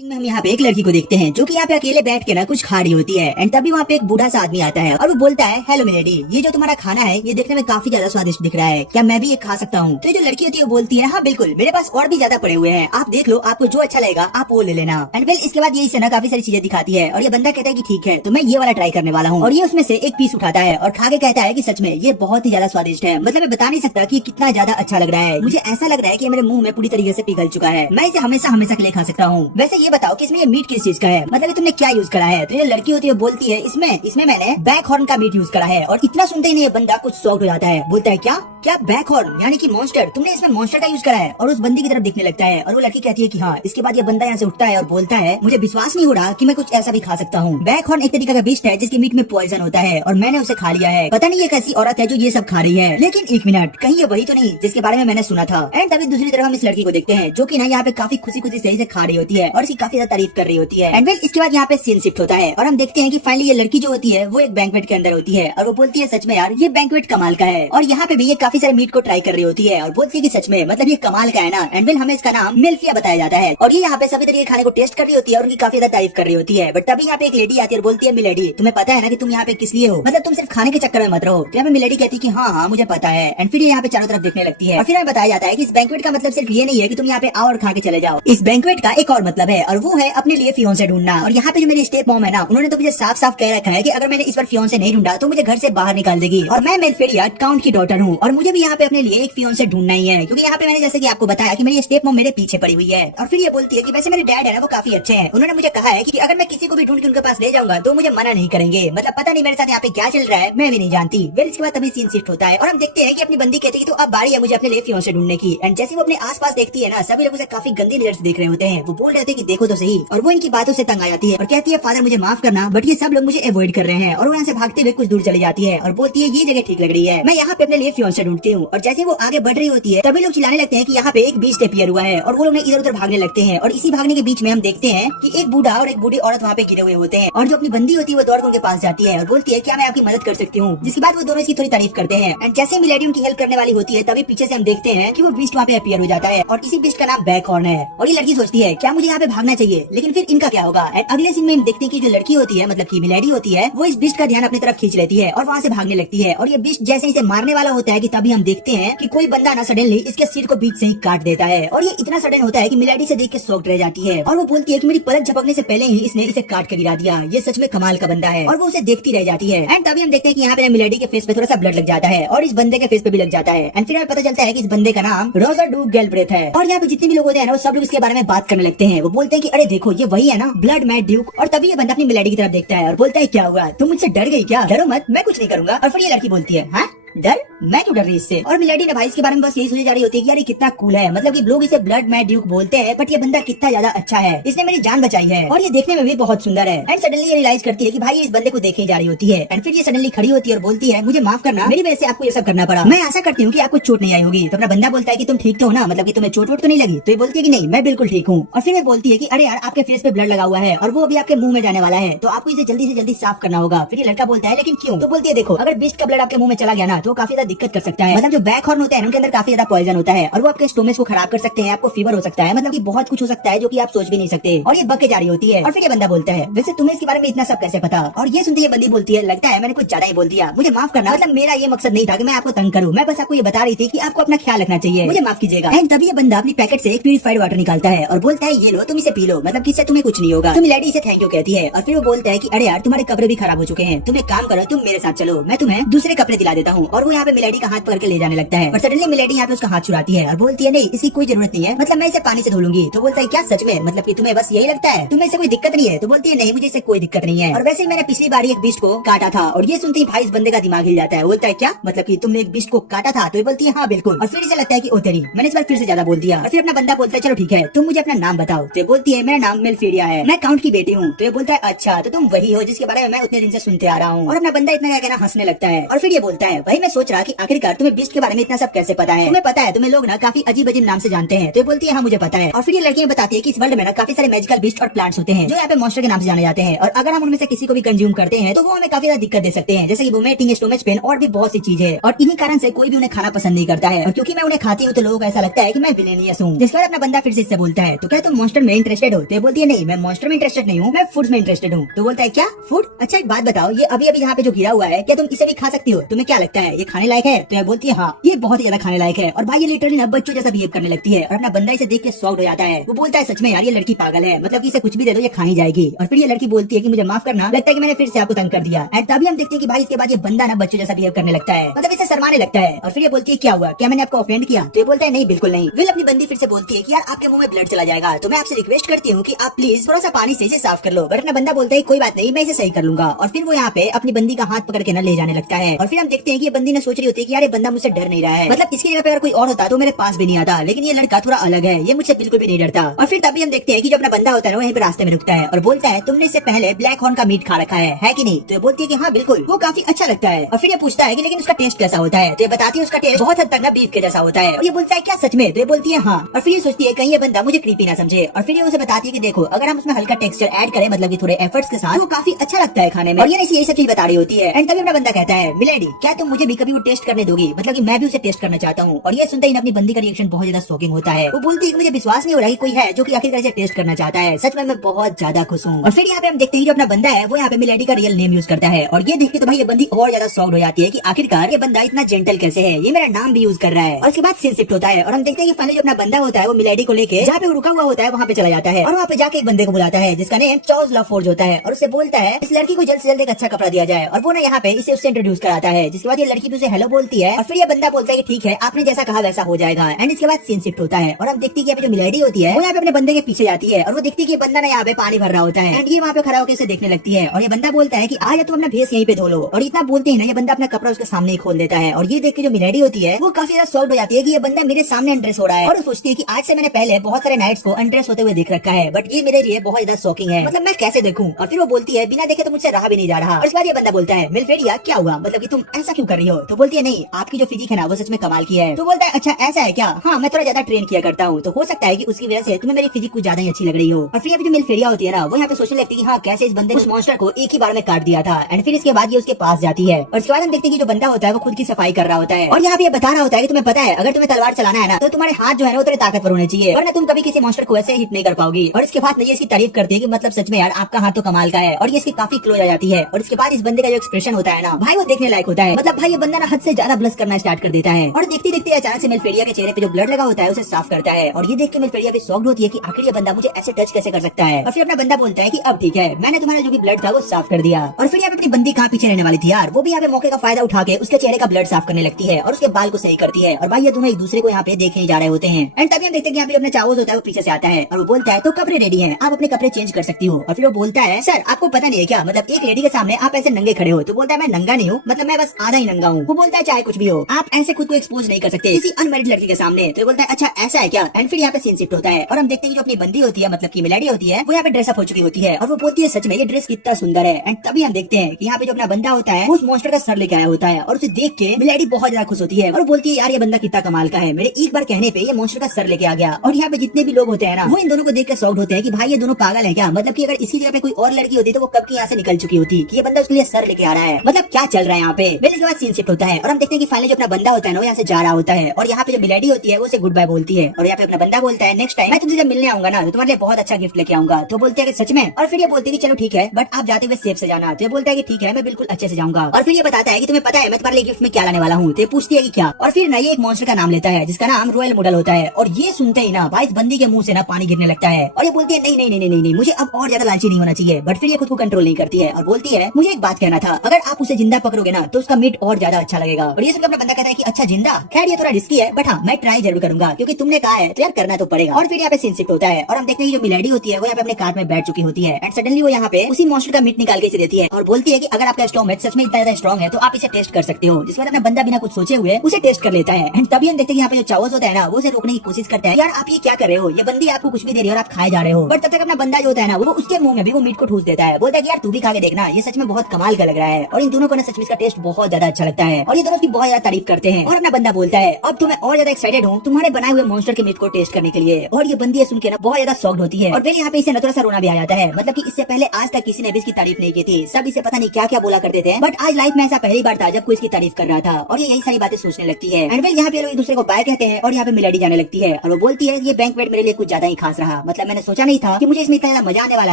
में हम यहाँ पे एक लड़की को देखते हैं जो कि यहाँ पे अकेले बैठ के ना कुछ खा रही होती है। एंड तभी वहाँ पे एक बूढ़ा सा आदमी आता है और वो बोलता है, हेलो मिलेडी, ये जो तुम्हारा खाना है ये देखने में काफी ज्यादा स्वादिष्ट दिख रहा है, क्या मैं भी ये खा सकता हूँ? तो ये जो लड़की होती है वो बोलती है, हाँ बिल्कुल, मेरे पास और भी ज्यादा पड़े हुए हैं, आप देख लो, आपको जो अच्छा लगेगा आप वो ले लेना। एंड वेल इसके बाद ये इसे ना काफी सारी चीजें दिखाती है और ये बंदा कहता है कि ठीक है, तो मैं ये वाला ट्राई करने वाला हूँ। और ये उसमें से एक पीस उठाता है और खा के कहता है कि सच में ये बहुत ही ज्यादा स्वादिष्ट है, मतलब मैं बता नहीं सकता कि कितना ज्यादा अच्छा लग रहा है, मुझे ऐसा लग रहा है कि मेरे मुंह में पूरी तरीके से पिघल चुका है, मैं इसे हमेशा हमेशा के लिए खा सकता हूँ। वैसे ये बताओ कि इसमें ये मीट किस चीज का है, मतलब तुमने क्या यूज करा है? तो ये लड़की होती है बोलती है, इसमें मैंने बैक हॉर्न का मीट यूज करा है। और इतना सुनते ही नहीं ये बंदा कुछ शॉक्ड हो जाता है, बोलता है क्या बैक हॉर्न यानी कि मॉन्स्टर, तुमने इसमें मॉन्स्टर का यूज करा है? और उस बंदी की तरफ देखने लगता है और वो लड़की कहती है कि हाँ। इसके बाद ये बंदा यहाँ से उठता है और बोलता है, मुझे विश्वास नहीं हो रहा कि मैं कुछ ऐसा भी खा सकता हूँ। बैक हॉर्न एक तरीका का बिस्ट है जिसके मीट में पॉइजन होता है और मैंने उसे खा लिया है। पता नहीं ये कैसी औरत है जो ये सब खा रही है, लेकिन एक मिनट, कहीं ये वही तो नहीं जिसके बारे में मैंने सुना था? एंड तभी दूसरी तरफ हम इस लड़की को देखते हैं जो कि ना यहाँ पे काफी खुशी खुशी सही से खा रही होती है और इसकी काफी ज्यादा तारीफ कर रही होती है। एंड वेल इसके बाद यहाँ पे सीन शिफ्ट होता है और हम देखते हैं कि फाइनली ये लड़की जो होती है वो एक बैंक्वेट के अंदर होती है और वो बोलती है, सच में यार ये बैंक्वेट कमाल का है। और यहाँ पे भी ये काफी सारे मीट को ट्राई कर रही होती है और बोलती है कि सच में मतलब ये कमाल का है ना। एंड वेल हमें इसका नाम मिल्फिया बताया जाता है और ये यहाँ पे सभी तरीके के खाने को टेस्ट कर रही होती है और उनकी काफी ज्यादा तारीफ कर रही होती है। बट तभी यहाँ पे एक लेडी आती है और बोलती है, मिलेडी तुम्हें पता है ना कि तुम यहाँ पे किस लिए हो, मतलब तुम सिर्फ खाने के चक्कर में मत रहो। तो यहाँ पे मिलेडी कहती है कि हाँ मुझे पता है। एंड फिर यहाँ पे चारों तरफ देखने लगती है और फिर हमें बताया जाता है कि इस बैंक्वेट का मतलब सिर्फ ये नहीं है कि तुम यहाँ पे आओ और खा के चले जाओ। इस बैंक्वेट का एक और मतलब है और वो है अपने लिए फियोंसे ढूंढना। और यहाँ पे जो मेरी स्टेप मॉम है ना, उन्होंने तो मुझे साफ साफ कह रखा है कि अगर मैंने इस बार फियोंसे नहीं ढूंढा तो मुझे घर से बाहर निकाल देगी। और मैं मेलफेरिया काउंट की डॉटर हूँ और मुझे भी यहाँ पे अपने लिए एक फियोंसे ढूंढना ही है, क्योंकि यहाँ पे मैंने जैसे कि आपको बताया कि मेरी स्टेप मॉम मेरे पीछे पड़ी हुई है। और फिर ये बोलती है कि वैसे मेरे डैड है ना वो काफी अच्छे हैं, उन्होंने मुझे कहा है कि अगर मैं किसी को भी ढूंढ के उनके पास ले जाऊंगा तो मुझे मना नहीं करेंगे। मतलब पता नहीं मेरे साथ यहाँ पे क्या चल रहा है, मैं भी नहीं जानती। फिर इसके बाद तभी सीन शिफ्ट होता है और हम देखते हैं कि अपनी बंदी कहती है तो अब बारी है मुझे अपने लिए फियोंसे ढूंढने की। एंड जैसे वो अपने आसपास देखती है ना, सभी लोग उसे काफी गंदी नजर से देख रहे होते हैं। वो बोल रहे थे कि देखो तो सही, और वो इनकी बातों से तंग आ जाती है और कहती है, फादर मुझे माफ करना बट ये सब लोग मुझे अवॉइड कर रहे हैं। और वो यहाँ से भागते हुए कुछ दूर चली जाती है और बोलती है, ये जगह ठीक लग रही है, मैं यहाँ पे अपने लिए फियोंसे ढूंढती हूँ। और जैसे वो आगे बढ़ रही होती है तभी लोग चिल्लाने लगते हैं कि यहाँ पे एक बीस्ट अपीयर हुआ है और वो लोग इधर उधर भागने लगते हैं। और इसी भागने के बीच में हम देखते हैं कि एक बूढ़ा और एक बूढ़ी औरत वहाँ पे गिरे हुए होते हैं और जो अपनी बंदी होती है वो दौड़ उनके पास जाती है और बोलती है, क्या मैं आपकी मदद कर सकती हूँ? जिसके बाद वो दोनों इसकी थोड़ी तारीफ करते हैं। एंड जैसे मिलेडी उनकी हेल्प करने वाली होती है तभी पीछे से हम देखते हैं कि वो बीस्ट वहाँ पे अपीयर हो जाता है और इसी बीस्ट का नाम बैक हॉर्न है। और ये लड़की सोचती है, क्या मुझे यहाँ पे भागना चाहिए, लेकिन फिर इनका क्या होगा? एंड अगले सीन में हम देखते हैं कि जो लड़की होती है मतलब की मिलेडी होती है वो इस बीस्ट का ध्यान अपनी तरफ खींच लेती है और वहाँ से भागने लगती है। और ये बीस्ट जैसे इसे मारने वाला होता है कि तभी हम देखते हैं कि कोई बंदा ना सडनली इसके सिर को बीच से ही काट देता है। और ये इतना सडन होता है कि मिलेडी से देख के शॉक्ड रह जाती है और वो बोलती है कि मेरी पलक झपकने से पहले ही इसने इसे काट के गिरा दिया, ये सच में कमाल का बंदा है। और वो उसे देखती रह जाती है। एंड तभी हम देखते हैं कि यहाँ पे मिलेडी के फेस पे थोड़ा सा ब्लड लग जाता है और इस बंदे के फेस पे भी लग जाता है। एंड फिर हमें पता चलता है कि इस बंदे का नाम रोजर डू गैल्ब्रेथ है। और यहाँ पे जितने भी लोग होते हैं ना वो सब लोग इसके बारे में बात करने लगते हैं। वो बोलते हैं कि अरे देखो ये वही है ना, ब्लड मैड ड्यूक। और तभी ये बंदा अपनी मिलेडी की तरफ देखता है और बोलता है, क्या हुआ, तुम मुझसे डर गई क्या? डरो मत, मैं कुछ नहीं करूंगा। और फिर ये लड़की बोलती है, हाँ डर, मैं क्यों डर रही इससे? और मिलेडी ने भाई इसके बारे में बस यही सोची जा रही होती है कि यार ये कितना कूल है, मतलब कि लोग इसे ब्लड मैड ड्यूक बोलते हैं बट ये बंदा कितना ज्यादा अच्छा है, इसने मेरी जान बचाई है और ये देखने में भी बहुत सुंदर है। एंड सडनली ये रियलाइज करती है कि भाई इस बंदे को देखे जा रही होती है। एंड फिर ये सडनली खड़ी होती है और बोलती है, मुझे माफ करना, मेरी वजह से आपको ये सब करना पड़ा, मैं आशा करती हूँ कि आपको चोट नहीं आई होगी। तो अपना बंदा बोलता है कि तुम ठीक तो हो ना, मतलब कि तुम्हें चोट वोट तो नहीं लगी? तो ये बोलती है कि नहीं मैं बिल्कुल ठीक हूँ। और फिर ये बोलती है कि अरे यार आपके फेस पे ब्लड लगा हुआ है और वो अभी आपके मुंह में जाने वाला है, तो आपको इसे जल्दी से जल्दी साफ करना होगा। फिर ये लड़का बोलता है, लेकिन क्यों? तो बोलती है, देखो अगर बीस्ट का ब्लड आपके मुंह में चला गया ना तो काफी ज्यादा दिक्कत कर सकता है, मतलब जो बैक हॉर्न होते हैं उनके अंदर काफी ज्यादा पॉइजन होता है और वो आपके स्टोमच को खराब कर सकते हैं, आपको फीवर हो सकता है, मतलब कि बहुत कुछ हो सकता है जो कि आप सोच भी नहीं सकते। और ये बक के जा रही होती है। और फिर ये बंदा बोलता है, वैसे तुम्हें इसके बारे में इतना सब कैसे पता? और ये सुनते ये बंदी बोलती है, लगता है मैंने कुछ ज्यादा ही बोल दिया, मुझे माफ करना, मतलब मेरा ये मकसद नहीं था कि मैं आपको तंग करूं, मैं बस आपको ये बता रही थी कि आपको अपना ख्याल रखना चाहिए, मुझे माफ कीजिएगा। एंड तभी ये बंदा अपनी पैकेट से एक प्यूरिफाइड वाटर निकालता है और बोलता है, ये लो तुम इसे पी लो, मतलब इससे तुम्हें कुछ नहीं होगा। तो मिलेडी इसे थैंक यू कहती है और फिर वो बोलता है कि अरे यार तुम्हारे कपड़े भी खराब हो चुके हैं, तुम एक काम करो, तुम मेरे साथ चलो, मैं तुम्हें दूसरे कपड़े दिला देता हूँ। और वो यहाँ पे मिलेडी का हाथ पकड़ के ले जाने लगता है और सडनली मिलेडी यहाँ पे उसका हाथ छुड़ाती है और बोलती है, नहीं इसकी कोई जरूरत नहीं है, मतलब मैं इसे पानी से धो लूंगी। तो बोलता है, क्या सच में, मतलब कि तुम्हें बस यही लगता है, तुम्हें इससे कोई दिक्कत नहीं है? तो बोलती है, नहीं मुझे इससे कोई दिक्कत नहीं है, और वैसे ही मैंने पिछली बार एक बीस्ट को काटा था। और ये सुनते ही भाई इस बंदे का दिमाग हिल जाता है, बोलता है, क्या मतलब कि तुमने एक बीस्ट को काटा था? तो ये बोलती है, हाँ बिल्कुल। और फिर इसे लगता है कि ओ तेरी, मैंने इस बार फिर से ज्यादा बोल दिया। और फिर अपना बंदा बोलता है, चलो ठीक है तुम मुझे अपना नाम बताओ। तो ये बोलती है, मेरा नाम मिल्फेरिया है, मैं काउंट की बेटी हूँ। तो ये बोलता है, अच्छा तो तुम वही हो जिसके बारे में मैं उतने दिन से सुनते आ रहा हूँ। और अपना बंदा इतना क्या कहना हंसने लगता है और फिर ये बोलता है, भाई भाई मैं सोच रहा कि आखिरकार तुम्हें बिस्ट के बारे में इतना सब कैसे पता है। तुम्हें पता है तुम्हें लोग ना काफी अजीब अजीब नाम से जानते हैं। तो ये बोलती है हाँ मुझे पता है। और फिर ये लड़कियां बताती है कि इस वर्ल्ड में ना काफी सारे मैजिकल बिस्ट और प्लांट्स होते हैं जो यहाँ पे मॉन्स्टर के नाम से जाने जाते हैं, और अगर हम उनमें से किसी को भी कंज्यूम करते हैं तो वो हमें काफी ज्यादा दिक्कत दे सकते हैं, जैसे कि वोमिटिंग, स्टोमच पेन और भी बहुत सी चीजें। और इन्हीं कारण से कोई भी उन्हें खाना पसंद नहीं करता है, और क्योंकि मैं उन्हें खाती हूँ तो लोगों को ऐसा लगता है कि मैं विलेनियस हूँ। जिसके बाद अपना बंदा फिर से इससे बोलता है तो क्या तुम मॉन्स्टर में इंटरेस्टेड हो? तो ये बोलती है नहीं मैं मॉन्स्टर में इंटरेस्टेड नहीं हूँ, मैं फूड में इंटरेस्टेड हूँ। तो बोलता है क्या फूड? अच्छा एक बात बताओ, ये अभी अभी यहाँ पे जो गिरा हुआ है क्या तुम इसे भी खा सकती हो? तुम्हें क्या लगता है ये खाने लायक है? तो ये बोलती है हाँ ये बहुत ही ज्यादा खाने लायक है। और भाई ये लिटरली ना बच्चों जैसा बिहेव करने लगती है, और अपना बंदा इसे देख के शॉक्ड हो जाता है। वो बोलता है सच में यार ये लड़की पागल है, मतलब कि इसे कुछ भी दे दो ये खा ही जाएगी। और फिर ये लड़की बोलती है कि मुझे माफ करना, लगता है कि मैंने फिर से आपको तंग कर दिया। एंड तभी हम देखते हैं कि भाई इसके बाद ये बंदा ना बच्चों जैसा बिहेव करने लगता है, मतलब इसे शर्माने लगता है। और फिर ये बोलती है क्या हुआ, क्या मैंने आपको ऑफेंड किया? तो ये बोलता है नहीं बिल्कुल नहीं। विल अपनी बंदी फिर से बोलती है कि यार आपके मुंह में ब्लड चला जाएगा, तो मैं आपसे रिक्वेस्ट करती हूँ कि आप प्लीज थोड़ा सा पानी से इसे साफ कर लो। बट अपना बंदा बोलता है कोई बात नहीं मैं इसे सही कर लूंगा। और फिर वो यहाँ पे अपनी बंदी का हाथ पकड़ के ना ले जाने लगता है। और फिर हम देखते हैं कि ये बंदी ने सोच रही होती है कि यार ये बंदा मुझसे डर नहीं रहा है, मतलब इसकी जगह पे अगर कोई और होता तो मेरे पास भी नहीं आता, लेकिन ये लड़का थोड़ा अलग है, ये मुझसे बिल्कुल भी नहीं डरता। और फिर तभी हम देखते हैं कि जो अपना बंदा होता है वहीं पे रास्ते में रुकता है और बोलता है तुमने इससे पहले ब्लैक हॉर्न का मीट खा रखा है कि नहीं? तो ये बोलती है कि हाँ बिल्कुल, वो काफी अच्छा लगता है। और फिर ये पूछता है कि लेकिन उसका टेस्ट कैसा होता है? तो ये बताती है उसका टेस्ट बहुत हद तक ना बीफ के जैसा होता है। और ये बोलता है क्या सच में? तो ये बोलती है हाँ। और फिर ये सोचती है कहीं ये बंदा मुझे क्रीपी ना समझे। और फिर ये उसे बताती है कि देखो अगर हम उसमें हल्का टेक्सचर ऐड करें, मतलब कि थोड़े एफर्ट्स के साथ, तो काफी अच्छा लगता है खाने में। और ये यही सब चीज बता रही होती है। एंड तभी अपना बंदा कहता है मिलेडी क्या तुम मुझे भी कभी वो टेस्ट करने दोगी, मतलब कि मैं भी उसे टेस्ट करना चाहता हूँ। और ये सुनते ही अपनी बंदी का रिएक्शन बहुत ज्यादा शॉकिंग होता है। वो बोलती है मुझे विश्वास नहीं हो रहा कि कोई है जो कि आखिरकार इसे टेस्ट करना चाहता है, सच में मैं बहुत ज्यादा खुश हूँ। और फिर यहाँ पे हम देखते हैं जो अपना बंदा है वो यहाँ पे मिलेडी का रियल नेम यूज करता है। और ये देख के तो भाई ये बंदी और ज्यादा शॉक्ड हो जाती है कि आखिरकार ये बंदा इतना जेंटल कैसे है, ये मेरा नाम भी यूज कर रहा है। और उसके बाद सीन शिफ्ट होता है और हम देखते हैं कि फाइनली जो अपना बंदा होता है वो मिलेडी को लेके जहाँ पे वो रुका हुआ होता है वहाँ पे चला जाता है। और वहाँ पे जाके एक बंदे को बुलाता है जिसका नेम चार्ल्स लाफोर्ज होता है, और उससे बोलता है इस लड़की को जल्द से जल्द एक अच्छा कपड़ा दिया जाए। और वो ना यहाँ पे इसे उससे इंट्रोड्यूस कराता है, जिसके बाद ये लड़की भी उसे हेलो बोलती है। और फिर ये बंदा बोलता है कि ठीक है आपने जैसा कहा वैसा हो जाएगा। एंड इसके बाद सीन शिफ्ट होता है और हम देखते हैं कि जो मिलेडी होती है वो यहाँ पे अपने बंदे के पीछे जाती है और वो देखती है कि बंदा ना यहाँ पे पानी भर रहा होता है। एंड ये वहाँ पे खड़ा होकर इसे देखने लगती है और ये बंदा बोलता है कि आज तुम अपना भेस यहीं पे धो लो। और इतना बोलते ही ना ये बंदा अपना कपड़ा उसके सामने ही खोल देता है। और ये देख के जो मिलेडी होती है वो काफी ज्यादा शॉक्ड हो जाती है कि ये बंदा मेरे सामने अनड्रेस हो रहा है। और वो सोचती है कि आज से मैंने पहले बहुत सारे नाइट्स को अनड्रेस होते हुए देख रखा है, बट ये मेरे लिए बहुत ज्यादा शॉकिंग है, मतलब मैं कैसे देखूं। और फिर वो बोलती है बिना देखे तो मुझसे रहा भी नहीं जा रहा। और इसके बाद ये बंदा बोलता है मिलफेडिया क्या हुआ, मतलब कि तुम ऐसा क्यों कर रही हो? तो बोलती है नहीं आपकी जो फिजिक है ना वो सच में कमाल की है। तो बोलता है अच्छा ऐसा है क्या? हाँ मैं थोड़ा ज्यादा ट्रेन किया करता हूँ, तो हो सकता है कि उसकी वजह से तुम्हें मेरी फिजिक कुछ ज्यादा ही अच्छी लग रही हो। और फिर अभी जो मिलफेडिया होती है ना वो यहाँ पे सोचने लगती है हाँ कैसे इस बंदे ने उस मॉन्स्टर को एक ही बार में काट दिया था। एंड फिर इसके बाद ये उसके पास जाती है और इसके बाद हम देखते हैं कि जो बंदा होता है वो खुद की सफाई कर रहा होता है। और यहाँ पे ये बता रहा होता है कि तुम्हें पता है अगर तुम्हें तलवार चलाना है ना तो तुम्हारे हाथ जो है ना वो थोड़े ताकतवर होने चाहिए, वरना तुम कभी किसी मॉन्स्टर को ऐसे हिट नहीं कर पाओगी। और इसके बाद ये इसकी तारीफ करती है कि मतलब सच में यार आपका हाथ तो कमाल का है। और ये इसकी काफी क्लोज आ जाती है। और इसके बाद इस बंदे का जो एक्सप्रेशन होता है ना भाई वो देखने लायक होता है, मतलब भाई ये बंदा ना हद से ज्यादा ब्लश करना स्टार्ट कर देता है। और देखते देखते अचानक से मिलफेडिया के चेहरे पे जो ब्लड लगा होता है उसे साफ करता है। और ये देख के मिलफेडिया भी शॉक्ड होती है कि आखिर ये बंदा मुझे ऐसे टच कैसे कर सकता है। और फिर अपना बंदा बोलता है कि अब ठीक है मैंने तुम्हारा जो भी ब्लड था वो साफ कर दिया। और फिर यहाँ पे अपनी बंदी कहाँ पीछे रहने वाली थी यार, वो भी यहाँ पे मौके का फायदा उठा के उसके चेहरे का ब्लड साफ करने लगती है और उसके बाल को सही करती है। और भाई ये दोनों एक दूसरे को यहाँ पे देखे जा रहे होते हैं। एंड तभी हम देखते हैं कि यहाँ पे अपना चावोज होता है वो पीछे से आता है और वो बोलता है तो कपड़े रेडी हैं, आप अपने कपड़े चेंज कर सकती हो। और फिर वो बोलता है सर आपको पता नहीं है क्या, मतलब एक लेडी के सामने आप ऐसे नंगे खड़े हो? तो बोलता है मैं नंगा नहीं हूँ, मतलब मैं बस आधा ही नंगा हूँ। वो बोलता है चाहे कुछ भी हो आप ऐसे खुद को एक्सपोज नहीं कर सकते किसी अनमैरिड लड़की के सामने। तो बोलता है अच्छा ऐसा है क्या। एंड फिर यहाँ पे सीन शिफ्ट होता है और हम देखते हैं जो अपनी बंदी होती है मतलब की मिलेडी होती है वो यहाँ पे ड्रेसअप हो चुकी होती है और वो बोलती है सच में ये ड्रेस कितना सुंदर है। एंड तभी हम देखते हैं कि यहाँ पे जो अपना बंदा होता है उस मॉन्स्टर का सर लेके आया होता है और उसे देख के मिलेडी बहुत ज्यादा खुश होती है और बोलती है यार ये बंदा कितना कमाल का है, मेरे एक बार कहने पे ये मॉन्स्टर का सर लेके आ गया। और यहाँ पे जितने भी लोग होते हैं ना वो इन दोनों को देख कर शॉक्ड होते हैं कि भाई ये दोनों पागल है क्या, मतलब कि अगर इसी जगह पे कोई और लड़की होती तो वो कब की यहाँ से निकल चुकी होती कि ये बंदा उसके लिए सर लेके आ रहा है, मतलब क्या चल रहा है यहाँ पे। फिर इसके बाद सीन शिफ्ट होता है और हम देखते हैं कि फाइनली जो अपना बंदा होता है ना वो यहाँ से जा रहा होता है और यहाँ पे जो मिलेडी होती है वो उसे गुड बाय बोलती है। और यहाँ पे अपना बंदा बोलता है नेक्स्ट टाइम मैं तुमसे जब मिलने आऊंगा ना तो तुम्हारे लिए बहुत अच्छा गिफ्ट लेके आऊंगा। तो बोलते हैं कि सच में। और फिर ये बोलती है कि चलो ठीक है बट आप जाते हुए सेफ से जाना। तो ये बोलता है कि ठीक है मैं बिल्कुल अच्छे से जाऊंगा। और फिर ये बताता है कि तुम्हें पता है मैं तुम्हारे लिए गिफ्ट में क्या लाने वाला हूँ। तो ये पूछती है कि क्या। और फिर ना ये एक मॉन्स्टर का नाम लेता है जिसका नाम रॉयल मॉडल होता है। और ये सुनते ही ना भाई इस बंदी के मुंह से ना पानी गिरने लगता है और ये बोलती है नहीं नहीं नहीं नहीं नहीं मुझे अब और ज्यादा लालची नहीं होना चाहिए। बट फिर ये खुद को कंट्रोल नहीं करती है और बोलती है मुझे एक बात कहना था, अगर आप उसे जिंदा पकड़ोगे ना तो उसका मीट और ज्यादा अच्छा लगेगा। और ये सुनकर अपना बंदा कहता है कि अच्छा जिंदा, खैर ये थोड़ा रिस्की है बट हाँ मैं ट्राई जरूर करूंगा क्योंकि तुमने कहा है तो यार करना तो पड़ेगा। और फिर यहाँ पे सीन शिफ्ट होता है और हम देखते हैं जो मिलेडी होती है वो यहाँ पे अपने कार में बैठ चुकी होती है एंड सडनली वो यहाँ पे उसी मॉन्स्टर का मीट निकाल के इसे देती है और बोलती है कि अगर आपका स्टोमच सच में इतना ज्यादा स्ट्रॉन्ग है तो आप इसे टेस्ट कर सकते हो। जिसके बाद अपना बंदा बिना कुछ सोचे हुए उसे टेस्ट कर लेता है। एंड तभी हम देखते हैं यहाँ पे जो चावस होता है ना वो उसे रोकने की कोशिश करता है, यार आप ये क्या कर रहे हो, ये बंदी आपको कुछ भी दे रही है और आप खाए जा रहे हो। बट तब तक अपना बंदा जो होता है ना वो उसके मुंह में भी वो मीट को ठूस देता है, बोलता है कि यार तू भी खा के देखना ये सच में बहुत कमाल का लग रहा है। और इन दोनों को ना सच में इसका टेस्ट बहुत ज्यादा अच्छा लगता है और ये दोनों उसकी बहुत ज्यादा तारीफ करते हैं और अपना बंदा बोलता है अब तो मैं और ज्यादा एक्साइटेड हूँ तुम्हारे बनाए हुए मॉन्स्टर के मीट को टेस्ट करने के लिए। और ये बंदी सुन के ना बहुत ज्यादा शॉक्ड होती है और फिर यहाँ पे इसे थोड़ा सा रोना भी आ जाता है। मतलब कि इससे पहले आज तक किसी ने भी इसकी तारीफ नहीं की थी, सब इसे पता नहीं क्या क्या बोला करते थे, बट आज लाइफ में ऐसा पहली बार था जब कोई इसकी तारीफ कर रहा था और ये यही सारी बातें सोचने लगती है। एंड फिर यहाँ पे लोग एक दूसरे को बाय कहते हैं और यहाँ पे मिलेडी जाने लगती है और वो बोलती है ये बैंक्वेट मेरे लिए कुछ ज्यादा ही खास रहा, मतलब मैंने सोचा नहीं था कि मुझे इसमें इतना ज्यादा मजा आने वाला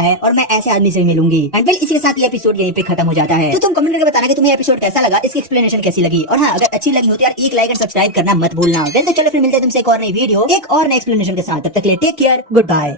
है और मैं ऐसे आदमी से मिलूंगी। एंड फिर इसी के साथ ये एपिसोड यहीं पे खत्म हो जाता है। तो तुम कमेंट करके बताना कि तुम्हें एपिसोड कैसा लगा, इसकी एक्सप्लेनेशन कैसी लगी, और हाँ अगर अच्छी लगी हो तो यार एक लाइक और सब्सक्राइब करना मत भूलना। वेल तो चलो फिर मिलते हैं तुमसे एक और नई वीडियो एक और नई एक्सप्लेनेशन के साथ, तब तक के लिए टेक केयर, गुड बाय।